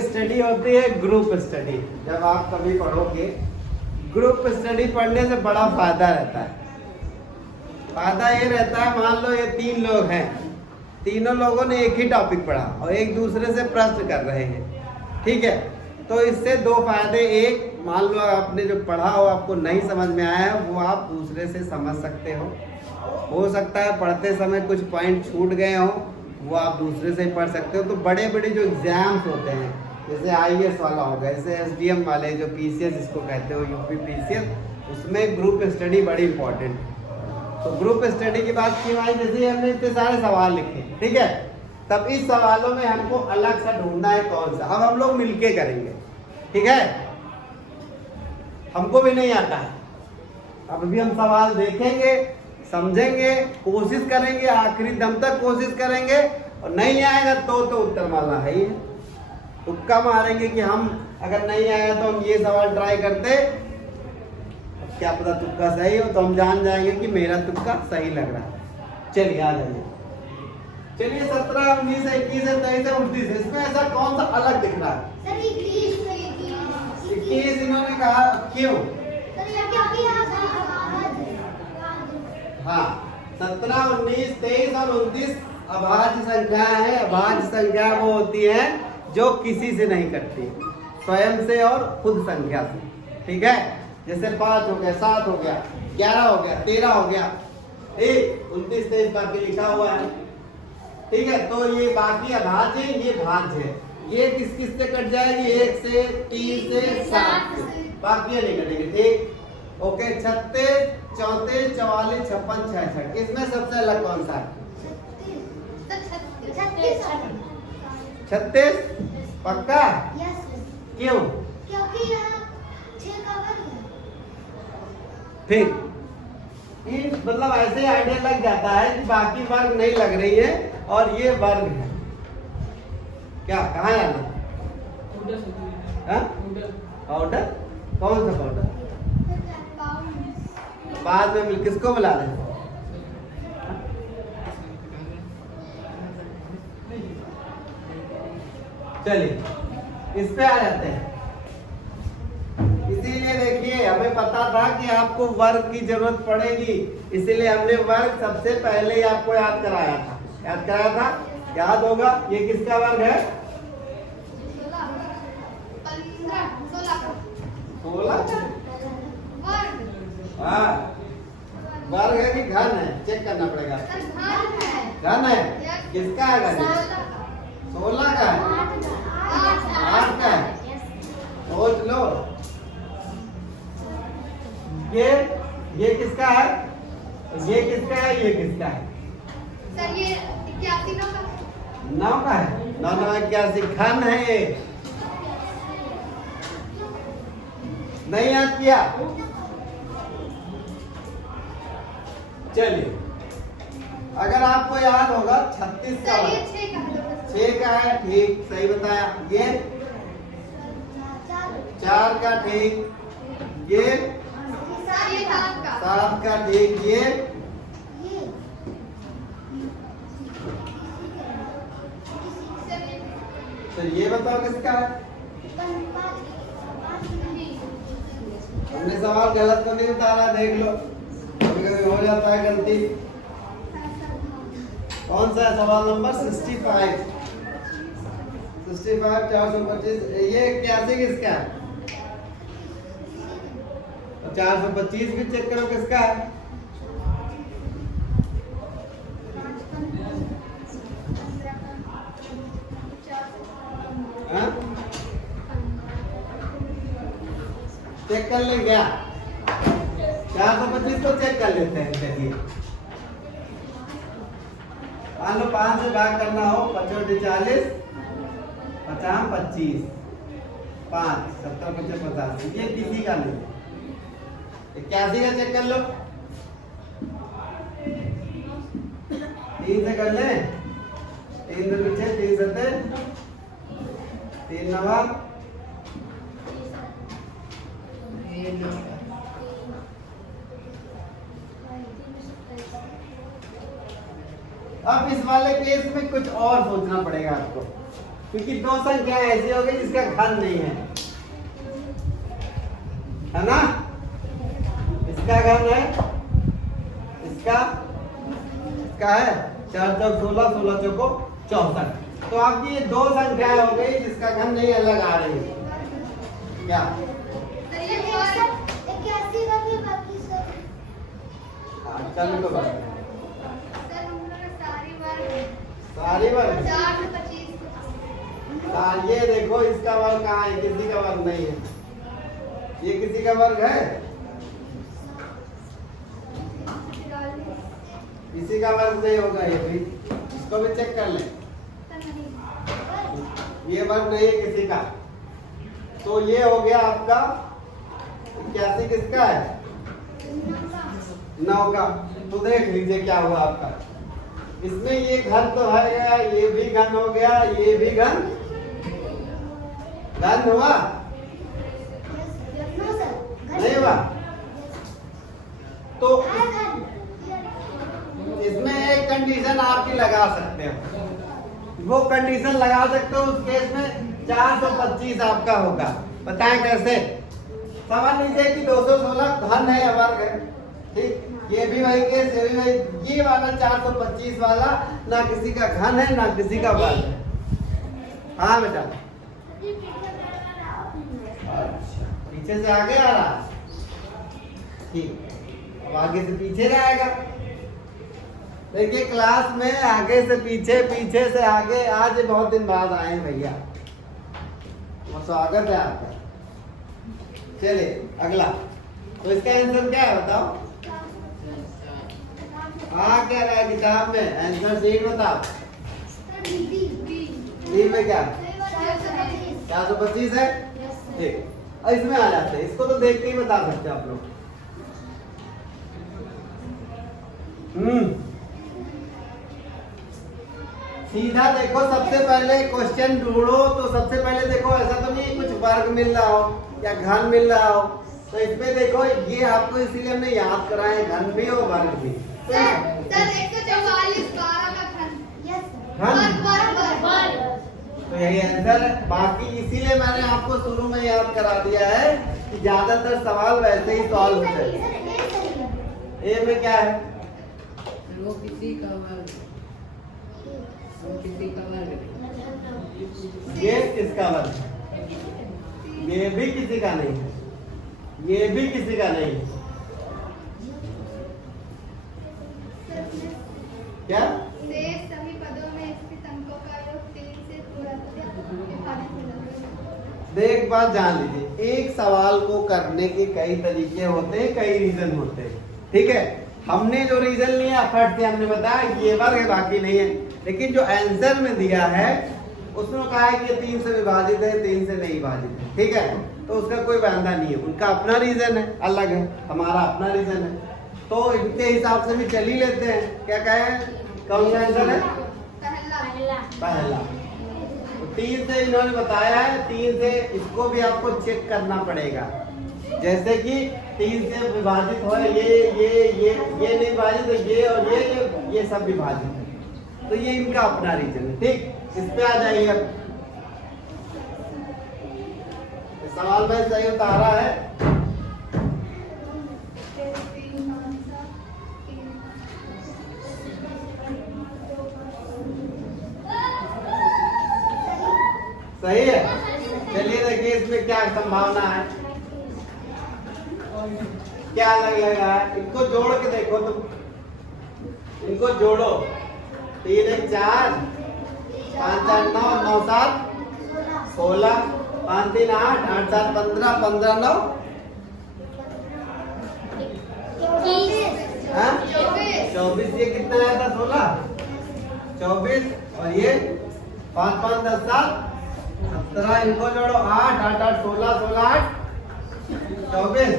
Study होती है group study. जब आप कभी पढ़ोगे ग्रुप स्टडी पढ़ने से बड़ा फायदा रहता है। फायदा ये रहता है, मान लो ये 3 लोग हैं, तीनों लोगों ने एक ही टॉपिक पढ़ा और एक दूसरे से प्रश्न कर रहे हैं, ठीक है। तो इससे 2 फायदे, एक मान लो आपने जो पढ़ा हो आपको नहीं समझ में आया है वो आप दूसरे से समझ सकते हो सकता है पढ़ते समय कुछ पॉइंट छूट गए हो वो आप दूसरे से ही पढ़ सकते हो। तो बड़े बड़े जो एग्जाम्स होते हैं जैसे IAS वाला हो गया, जैसे SDM वाले जो PCS जिसको कहते हो UP PCS, उसमें ग्रुप स्टडी बड़ी इंपॉर्टेंट है। तो ग्रुप स्टडी की बात की भाई, जैसे हमने इतने सारे सवाल लिखे, ठीक है, तब इस सवालों में हमको अलग सा ढूंढना है कौन सा। अब हम लोग मिलके करेंगे, ठीक है, हमको भी नहीं आता है। अब भी हम सवाल देखेंगे, समझेंगे, कोशिश करेंगे, आखिरी दम तक कोशिश करेंगे, और नहीं आएगा तो उत्तर मारना है ही है। तुक्का मारेंगे कि हम अगर नहीं आया तो हम ये सवाल ट्राई करते, क्या पता तुक्का सही हो, तो हम जान जाएंगे कि मेरा तुक्का सही लग रहा है। चलिए आ जाइए, चलिए 17, 19, 21, 23, 29, इसमें ऐसा कौन सा अलग दिख रहा है? 21 इन्होंने कहा, क्यों? हाँ, 17, 19, 23 और 29 अभाज्य संख्या है। अभाज्य संख्या वो होती है जो किसी से नहीं कटती, स्वयं से और खुद संख्या से, ठीक है। जैसे 5 हो गया, 7 हो गया, 11 हो गया, 13 हो गया, ठीक, 29, 23 बाकी लिखा हुआ है, ठीक है। तो ये बाकी अभाज्य है, ये भाज्य है। ये किस किस से कट जाएगी? 1 से, 3 से, 7 से, बाकी नहीं कटेंगे, ठीक, ओके। 36, 34, 44, 56, 66, इसमें सबसे अलग कौन सा है? 36 पक्का? क्यों? क्योंकि यहाँ 6 का वर्ग है। ठीक, मतलब ऐसे आइडिया लग जाता है कि बाकी वर्ग नहीं लग रही है और ये वर्ग है। क्या, कहाँ जाना? पाउडर? कौन सा पाउडर? बाद में किसको बुला रहे हैं? चलिए इस पे आ जाते हैं। इसीलिए देखिए हमें पता था कि आपको वर्ग की जरूरत पड़ेगी, इसीलिए हमने वर्ग सबसे पहले ही आपको याद कराया था। याद कराया था, याद होगा। ये किसका वर्ग है? 16। हाँ, वर्ग है कि घन है? चेक करना पड़ेगा। घन है। किसका है घन? 16 का है, 8 का है। सोच लो, ये किसका है? ये किसका है? ये किसका है? सर ये 81 9 का है। 9 का है। 9 9 81 घन है ये। नहीं याद किया? चलिए, अगर आपको याद होगा 36 का है, 6 का है, ठीक, सही बताया। ये 4 का, ठीक, ये 7 का, ठीक, ये तो ये बताओ किसका है? हमने सवाल गलत तो नहीं उतारा, देख लो, कभी कभी हो जाता है गलती। कौन सा है सवाल नंबर? 65, 425। ये 81 किसका है? 425 भी चेक करो किसका है? चेक कर ले क्या? 425 को चेक कर लेते हैं। चलिए, मान लो 5 से भाग करना हो, 55 40, 50 25, 5 70 50 50, ये किसी का नहीं। 81 का चेक कर लो, 3 से कर ले, 3 से पीछे, 3 7 3 9। अब इस वाले केस में कुछ और सोचना पड़ेगा आपको। क्योंकि दो संख्याएं ऐसी हो गई जिसका घन नहीं है ना? इसका घन है, इसका है 4 चौक 16, 16 चौको 64। तो आपकी ये दो संख्याएं हो गई जिसका घन नहीं अलग आ रही है। क्या? सर ये 81 का भी बाकी सर। चलो तो बात सर हम लोग सारी सारी वर्ग 4 से 25 ये देखो इसका वर्ग कहाँ है? किसी का वर्ग नहीं है। ये किसी का वर्ग है? किसी का वर्ग नहीं होगा। ये भी इसको भी चेक कर ले। ये वर्ग नहीं है किसी का। तो ये हो गया आपका 81 किसका है? 9 का। तो देख लीजिए क्या हुआ आपका। इसमें ये घन तो है गया, ये भी घन हो गया, ये भी घन हुआ नहीं हुआ। तो इसमें एक कंडीशन आपकी लगा सकते हो। वो कंडीशन लगा सकते हो। उस केस में 425 आपका होगा। बताएं कैसे? समझ लीजिए कि 216 घन है या वर्ग है। ठीक, ये भी वही केस, ये भी वही। ये वाला 425 वाला ना किसी का घन है ना किसी का वर्ग है। हाँ बेटा, अच्छा पीछे से आगे आ रहा। ठीक, अब आगे से पीछे जाएगा। देखिए क्लास में आगे से पीछे, पीछे से आगे। आज बहुत दिन बाद आए भैया, और स्वागत है आपका। चलिए अगला। तो इसका आंसर क्या है बताओ? क्या रहा है किताब में? आंसर शीट बताओ। डी में क्या 425 है। ठीक, और इसमें आ जाते हैं। इसको तो देख के ही बता सकते हैं आप लोग। सीधा देखो, सबसे पहले क्वेश्चन ढूंढो। तो सबसे पहले देखो, ऐसा तो नहीं कुछ वर्ग मिल रहा हो या घन मिल रहा हो। तो इसमें देखो, ये आपको इसीलिए हमने याद कराए, घन भी और वर्ग भी। सर 144 12 का घन। यस घन? वर्ग। तो यही आंसर है। बाकी इसीलिए मैंने आपको शुरू में याद करा दिया है कि ज्यादातर सवाल वैसे ही सॉल्व होते हैं। ए में क्या है? वो किसी का वर्ग, वो किसी का वर्ग। ये किसका वर्ग है? ये भी किसी का नहीं है, ये भी किसी का नहीं है। क्या? शेष सभी पदों में स्थित अंकों का योग 3 से पूरा विभाजित होता है। देख बात जान लीजिए, एक सवाल को करने के कई तरीके होते हैं, कई रीजन होते हैं। ठीक है, हमने जो रीजन लिया फट से हमने बताया कि ये वर्ग है, बाकी नहीं है। लेकिन जो आंसर में दिया है उसमें कहा है कि 3 से विभाजित है, 3 से नहीं विभाजित है। ठीक है, तो उसका कोई वांधा नहीं है। उनका अपना रीजन है, अलग है, हमारा अपना रीजन है। तो इनके हिसाब से भी चल ही लेते हैं। क्या कहें, कौन सा आंसर है? पहला। तो 3 से इन्होंने बताया है, 3 से इसको भी आपको चेक करना पड़ेगा। जैसे कि 3 से विभाजित हो, ये नहीं विभाजित है, ये और ये सब विभाजित है। तो ये इनका अपना रीजन है। ठीक, इस पे आ जाइए। अब सवाल में सही उतारा है। सही है। चलिए देखिए इसमें क्या संभावना है, क्या लगेगा। इनको जोड़ के देखो तुम, इनको जोड़ो। 3 1 4 5 8 9 9 7 16 5 3 8 8 7 15 15 9 24। ये कितना आया था? 16 24 और ये 5 5 10 7 17। इनको जोड़ो 8 8 8 16 16 8 24।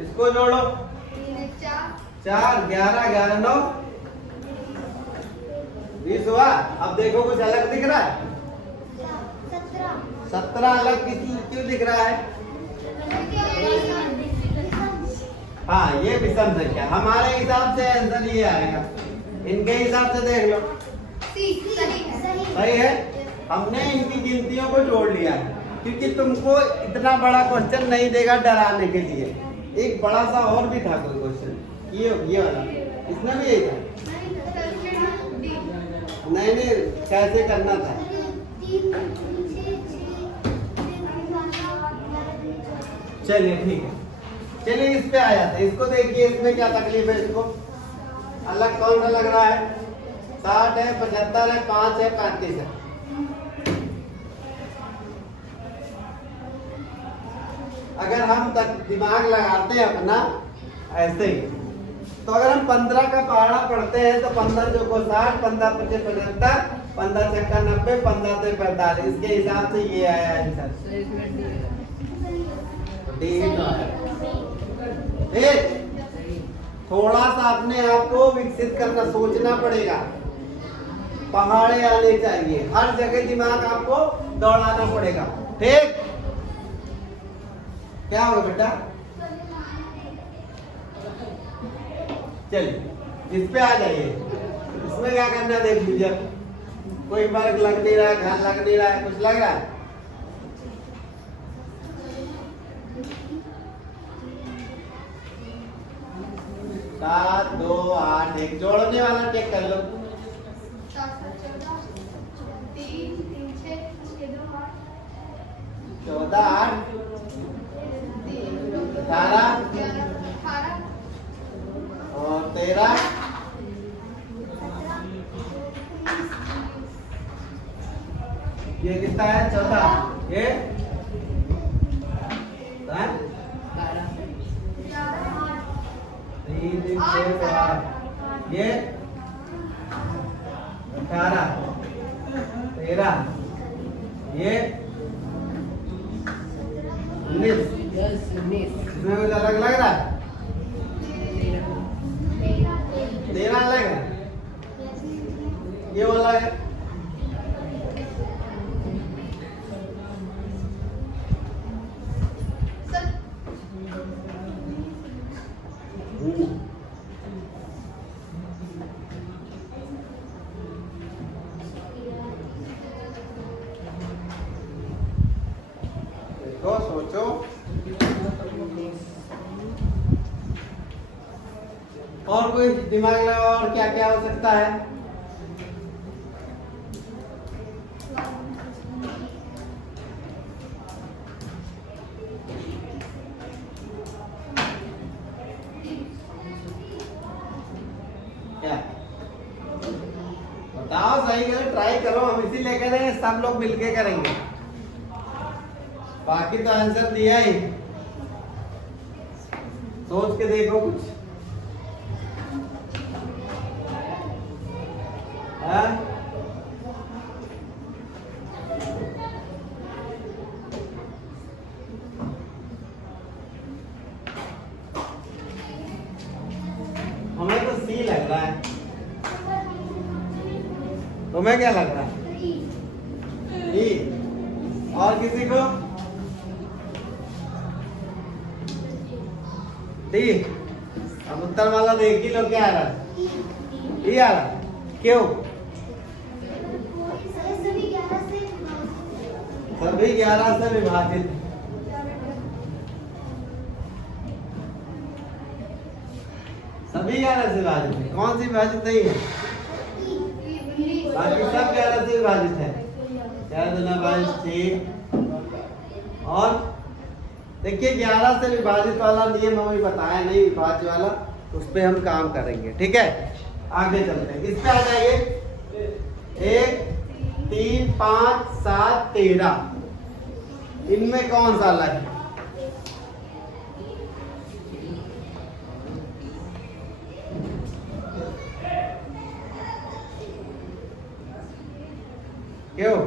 इसको जोड़ो 4 11 11 9 20 हुआ। अब देखो कुछ अलग दिख रहा है? 17 अलग क्यों दिख रहा है? हाँ, ये विषम संख्या। हमारे हिसाब से आंसर ये आएगा, इनके हिसाब से देख लो। सही है। हमने इनकी गिनतियों को जोड़ लिया है क्योंकि तुमको इतना बड़ा क्वेश्चन नहीं देगा डराने के लिए। एक बड़ा सा और भी था कोई क्वेश्चन, ये वाला, इसमें भी यही था। नहीं नहीं, कैसे करना था? चलिए ठीक है, चलिए इस पे आ जाते हैं। इसको देखिए, इसमें क्या तकलीफ है? इसको अलग कौन सा लग रहा है? 60 है, 75 है, 5 है, 35 है। अगर हम तक दिमाग लगाते हैं अपना ऐसे ही, तो अगर हम 15 का पहाड़ा पढ़ते हैं तो 15 चौको 60, 15 पचे 75, 15 छक्का 90, 15 से 45, इसके हिसाब से ये आया आंसर। थोड़ा सा अपने आप को विकसित करना, सोचना पड़ेगा। पहाड़े आने चाहिए, हर जगह दिमाग आपको दौड़ाना पड़ेगा। ठीक, क्या होगा बेटा? चलिए इस पे आ जाइए। इसमें क्या करना है देख लीजिए। कोई वर्ग लग नहीं रहा है, घर लग नहीं रहा है, कुछ लग रहा है? 7 2 8 1 जोड़ने वाला चेक कर लो। 14 8 18 और 13 ये कितना है? 14। ये 3 3 6 8, ये 18 13, ये 19। इसमें कुछ अलग लग रहा है? 13 अलग है, ये वाला है। देखो, सोचो। और कोई दिमाग लगा, और क्या क्या हो सकता है? क्या बताओ, सही करो, ट्राई करो। हम इसीलिए कह रहे हैं सब लोग मिलके करेंगे, बाकी तो आंसर दिया ही। सोच के देखो कुछ। हमें तो सी लग रहा है, तुम्हें क्या लग रहा है? ई। और किसी को? डी। अब उत्तर वाला देख ही लो, क्या आ रहा है? ई आ रहा है। क्यों? सभी 11 से विभाजित। सभी 11 से विभाजित है। कौन सी विभाजित नहीं है? बाकी सब 11 से विभाजित है। 4 दूना 22 6। और देखिए 11 से विभाजित वाला नियम हमें बताया नहीं, विभाज्य वाला, उस पर हम काम करेंगे। ठीक है, आगे चलते हैं। इस पे आ जाइए। 1 3 5 7 13, इनमें कौन सा अलग है? क्यों?